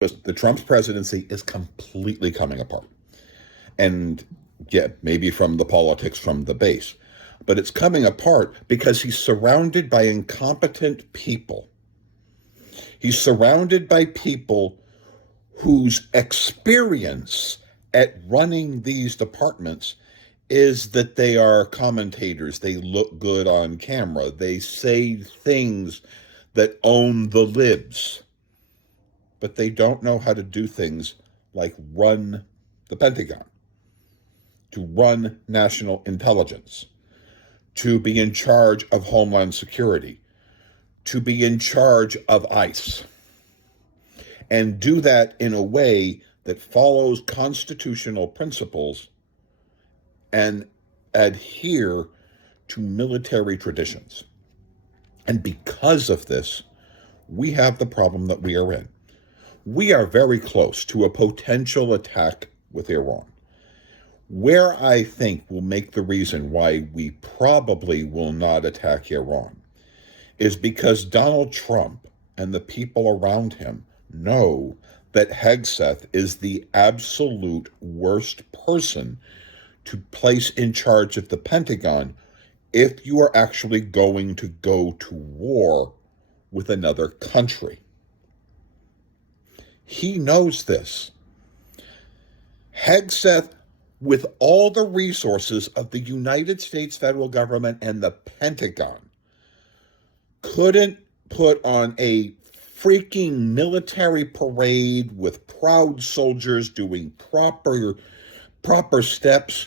The Trump's presidency is completely coming apart. And yeah, maybe from the politics from the base. But it's coming apart because he's surrounded by incompetent people. He's surrounded by people whose experience at running these departments is that they are commentators. They look good on camera. They say things that own the libs. But they don't know how to do things like run the Pentagon, to run national intelligence, to be in charge of Homeland Security, to be in charge of ICE, and do that in a way that follows constitutional principles and adhere to military traditions. And because of this, we have the problem that we are in. We are very close to a potential attack with Iran. Where I think will make the reason why we probably will not attack Iran is because Donald Trump and the people around him know that Hegseth is the absolute worst person to place in charge of the Pentagon if you are actually going to go to war with another country. He knows this. Hegseth, with all the resources of the United States federal government and the Pentagon, couldn't put on a freaking military parade with proud soldiers doing proper steps,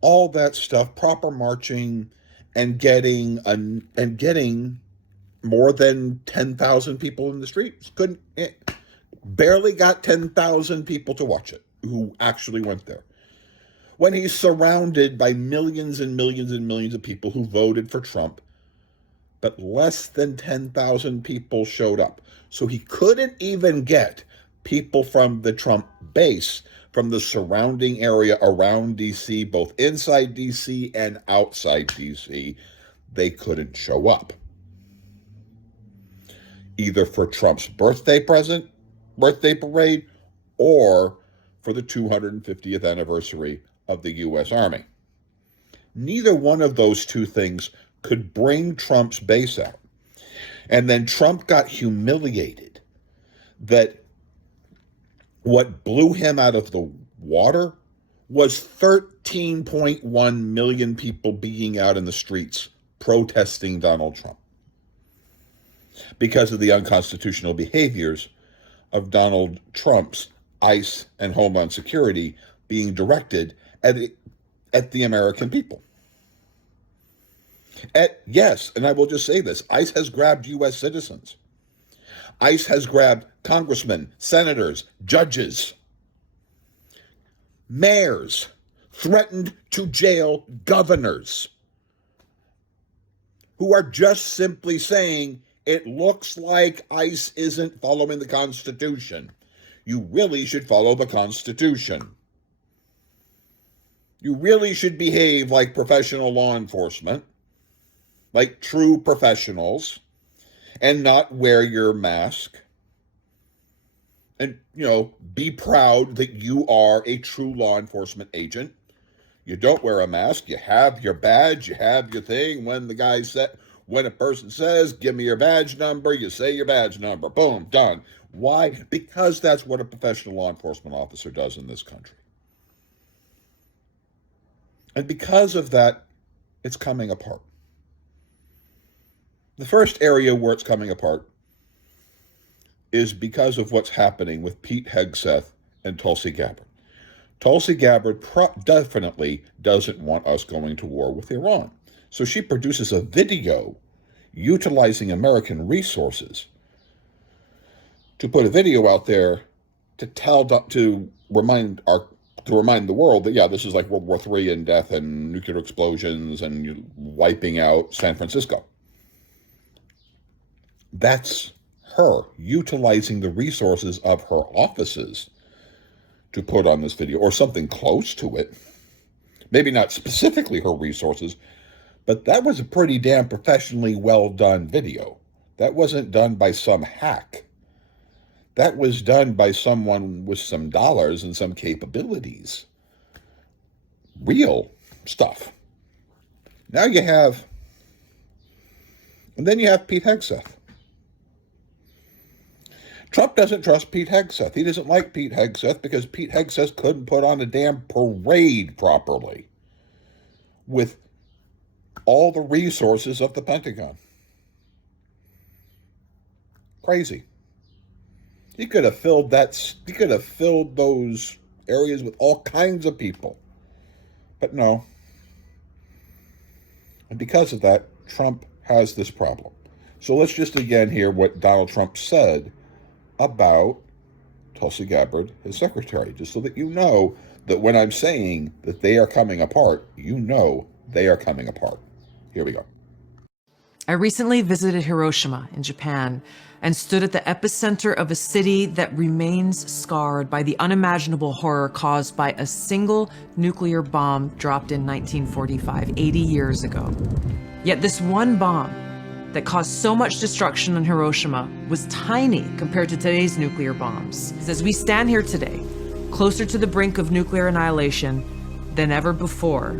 all that stuff, proper marching, and getting more than 10,000 people in the streets. Barely got 10,000 people to watch it who actually went there. When he's surrounded by millions and millions and millions of people who voted for Trump, but less than 10,000 people showed up. So he couldn't even get people from the Trump base, from the surrounding area around D.C., both inside D.C. and outside D.C., they couldn't show up. Either for Trump's birthday parade, or for the 250th anniversary of the U.S. Army. Neither one of those two things could bring Trump's base out. And then Trump got humiliated that what blew him out of the water was 13.1 million people being out in the streets protesting Donald Trump because of the unconstitutional behaviors of Donald Trump's ICE and Homeland Security being directed at the American people. Yes, and I will just say this, ICE has grabbed U.S. citizens. ICE has grabbed congressmen, senators, judges, mayors, threatened to jail governors who are just simply saying, it looks like ICE isn't following the Constitution. You really should follow the Constitution. You really should behave like professional law enforcement, like true professionals, and not wear your mask. And, be proud that you are a true law enforcement agent. You don't wear a mask. You have your badge. You have your thing. When a person says, give me your badge number, you say your badge number. Boom, done. Why? Because that's what a professional law enforcement officer does in this country. And because of that, it's coming apart. The first area where it's coming apart is because of what's happening with Pete Hegseth and Tulsi Gabbard. Tulsi Gabbard definitely doesn't want us going to war with Iran. So she produces a video utilizing American resources to put a video out there to remind the world that, yeah, this is like World War III and death and nuclear explosions and wiping out San Francisco. That's her utilizing the resources of her offices to put on this video, or something close to it. Maybe not specifically her resources, but that was a pretty damn professionally well done video. That wasn't done by some hack. that was done by someone with some dollars and some capabilities. Real stuff. Now you have, and then you have Pete Hegseth. Trump doesn't trust Pete Hegseth. He doesn't like Pete Hegseth because Pete Hegseth couldn't put on a damn parade properly with all the resources of the Pentagon. Crazy. He could have filled those areas with all kinds of people. But no. And because of that, Trump has this problem. So let's just again hear what Donald Trump said about Tulsi Gabbard, his secretary, just so that you know that when I'm saying that they are coming apart, you know they are coming apart. Here we go. I recently visited Hiroshima in Japan and stood at the epicenter of a city that remains scarred by the unimaginable horror caused by a single nuclear bomb dropped in 1945, 80 years ago. Yet this one bomb that caused so much destruction in Hiroshima was tiny compared to today's nuclear bombs. As we stand here today, closer to the brink of nuclear annihilation than ever before,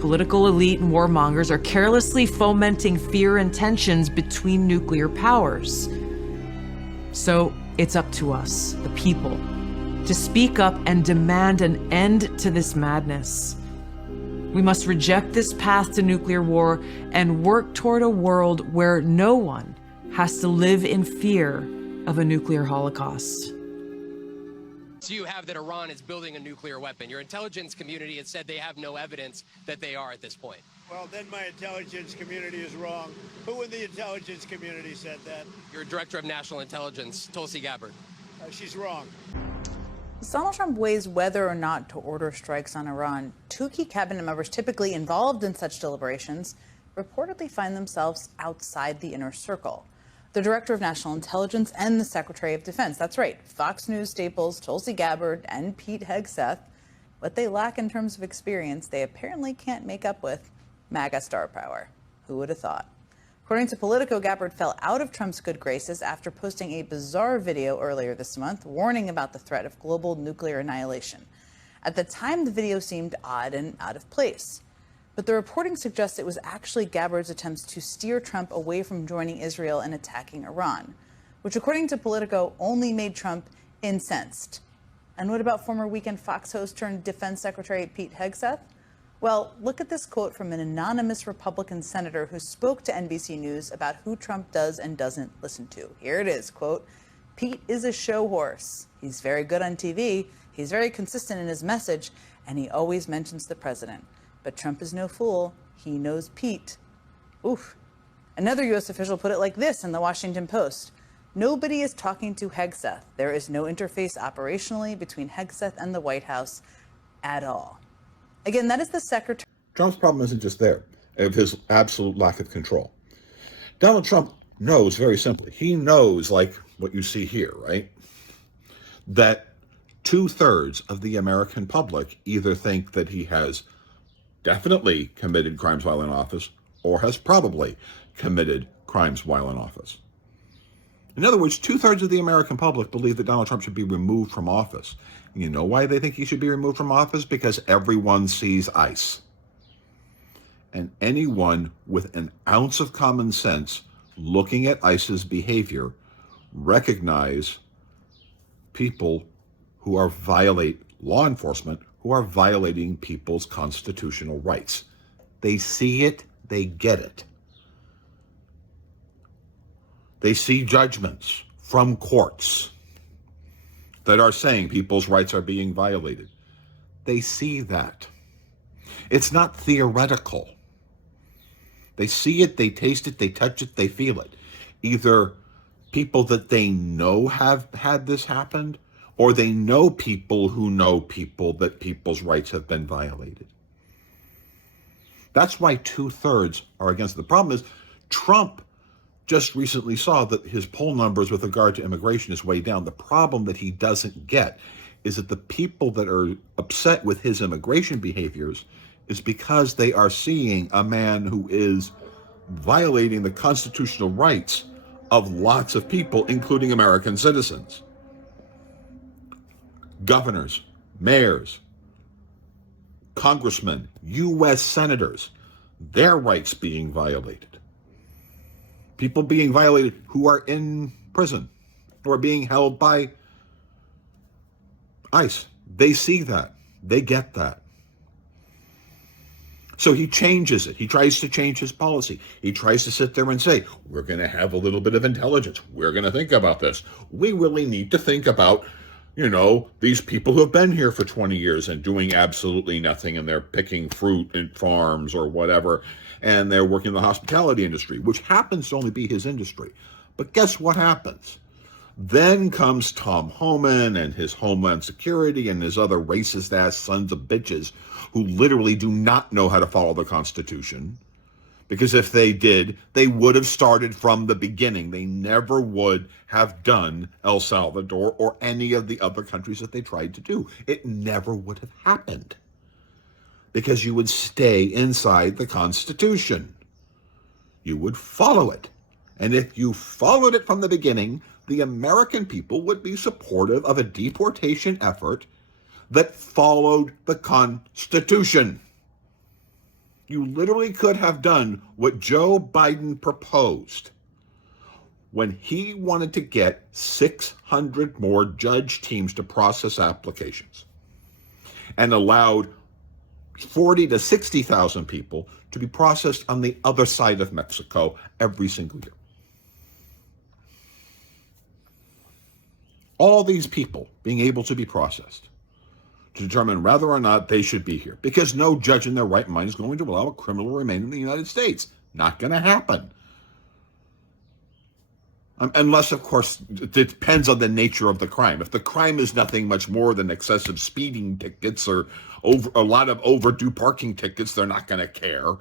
political elite and warmongers are carelessly fomenting fear and tensions between nuclear powers. So it's up to us, the people, to speak up and demand an end to this madness. We must reject this path to nuclear war and work toward a world where no one has to live in fear of a nuclear holocaust. So you have that Iran is building a nuclear weapon. Your intelligence community has said they have no evidence that they are at this point. Well, then my intelligence community is wrong. Who in the intelligence community said that? Your director of national intelligence, Tulsi Gabbard. She's wrong. As Donald Trump weighs whether or not to order strikes on Iran, two key cabinet members typically involved in such deliberations reportedly find themselves outside the inner circle. The Director of National Intelligence and the Secretary of Defense. That's right, Fox News staples Tulsi Gabbard and Pete Hegseth. What they lack in terms of experience, they apparently can't make up with MAGA star power. Who would have thought? According to Politico, Gabbard fell out of Trump's good graces after posting a bizarre video earlier this month warning about the threat of global nuclear annihilation. At the time, the video seemed odd and out of place. But the reporting suggests it was actually Gabbard's attempts to steer Trump away from joining Israel and attacking Iran, which, according to Politico, only made Trump incensed. And what about former Weekend Fox host turned Defense Secretary Pete Hegseth? Well, look at this quote from an anonymous Republican senator who spoke to NBC News about who Trump does and doesn't listen to. Here it is, quote, "Pete is a show horse. He's very good on TV. He's very consistent in his message, and he always mentions the president. But Trump is no fool. He knows Pete." Oof. Another U.S. official put it like this in the Washington Post. "Nobody is talking to Hegseth. There is no interface operationally between Hegseth and the White House at all." Again, that is the secretary. Trump's problem isn't just there, of his absolute lack of control. Donald Trump knows very simply. He knows, like what you see here, right? That 2/3 of the American public either think that he has definitely committed crimes while in office or has probably committed crimes while in office. In other words, 2/3 of the American public believe that Donald Trump should be removed from office. And you know why they think he should be removed from office? Because everyone sees ICE. And anyone with an ounce of common sense looking at ICE's behavior recognize people who are law enforcement who are violating people's constitutional rights. They see it, they get it. They see judgments from courts that are saying people's rights are being violated. They see that. It's not theoretical. They see it, they taste it, they touch it, they feel it. Either people that they know have had this happen, or they know people who know people that people's rights have been violated. That's why 2/3 are against it. The problem is Trump just recently saw that his poll numbers with regard to immigration is way down. The problem that he doesn't get is that the people that are upset with his immigration behaviors is because they are seeing a man who is violating the constitutional rights of lots of people, including American citizens. Governors, mayors, congressmen, U.S. senators, their rights being violated. People being violated who are in prison or being held by ICE. They see that. They get that. So he changes it. He tries to change his policy. He tries to sit there and say, we're going to have a little bit of intelligence. We're going to think about this. We really need to think about, these people who have been here for 20 years and doing absolutely nothing, and they're picking fruit in farms or whatever, and they're working in the hospitality industry, which happens to only be his industry. But guess what happens? Then comes Tom Homan and his Homeland Security and his other racist-ass sons of bitches who literally do not know how to follow the Constitution. Because if they did, they would have started from the beginning. They never would have done El Salvador or any of the other countries that they tried to do. It never would have happened. Because you would stay inside the Constitution. You would follow it. And if you followed it from the beginning, the American people would be supportive of a deportation effort that followed the Constitution. You literally could have done what Joe Biden proposed when he wanted to get 600 more judge teams to process applications and allowed 40 to 60,000 people to be processed on the other side of Mexico every single year. All these people being able to be processed to determine whether or not they should be here. Because no judge in their right mind is going to allow a criminal to remain in the United States. Not going to happen. Unless, of course, it depends on the nature of the crime. If the crime is nothing much more than excessive speeding tickets or a lot of overdue parking tickets, they're not going to care.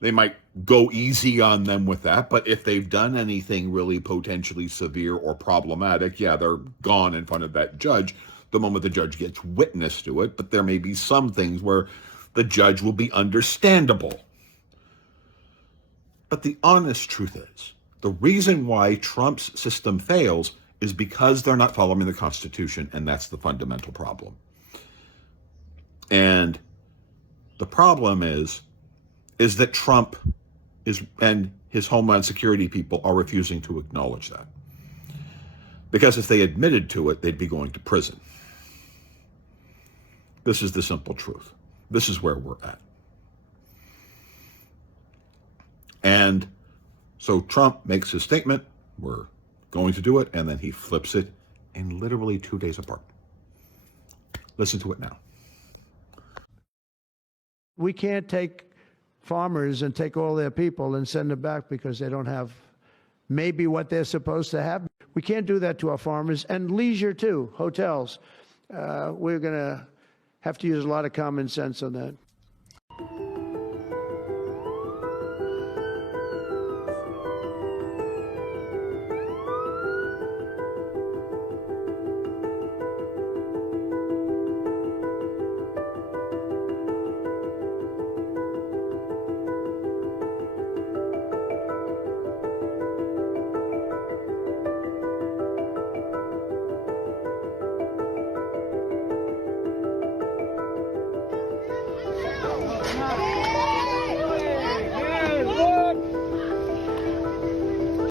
They might go easy on them with that, but if they've done anything really potentially severe or problematic, yeah, they're gone in front of that judge the moment the judge gets witness to it. But there may be some things where the judge will be understandable. But the honest truth is, the reason why Trump's system fails is because they're not following the Constitution, and that's the fundamental problem. And the problem is that Trump and his Homeland Security people are refusing to acknowledge that. Because if they admitted to it, they'd be going to prison. This is the simple truth. This is where we're at. And so Trump makes his statement, we're going to do it, and then he flips it in literally 2 days apart. Listen to it now. We can't take farmers and take all their people and send them back because they don't have maybe what they're supposed to have. We can't do that to our farmers, and leisure too, hotels. We're going to have to use a lot of common sense on that.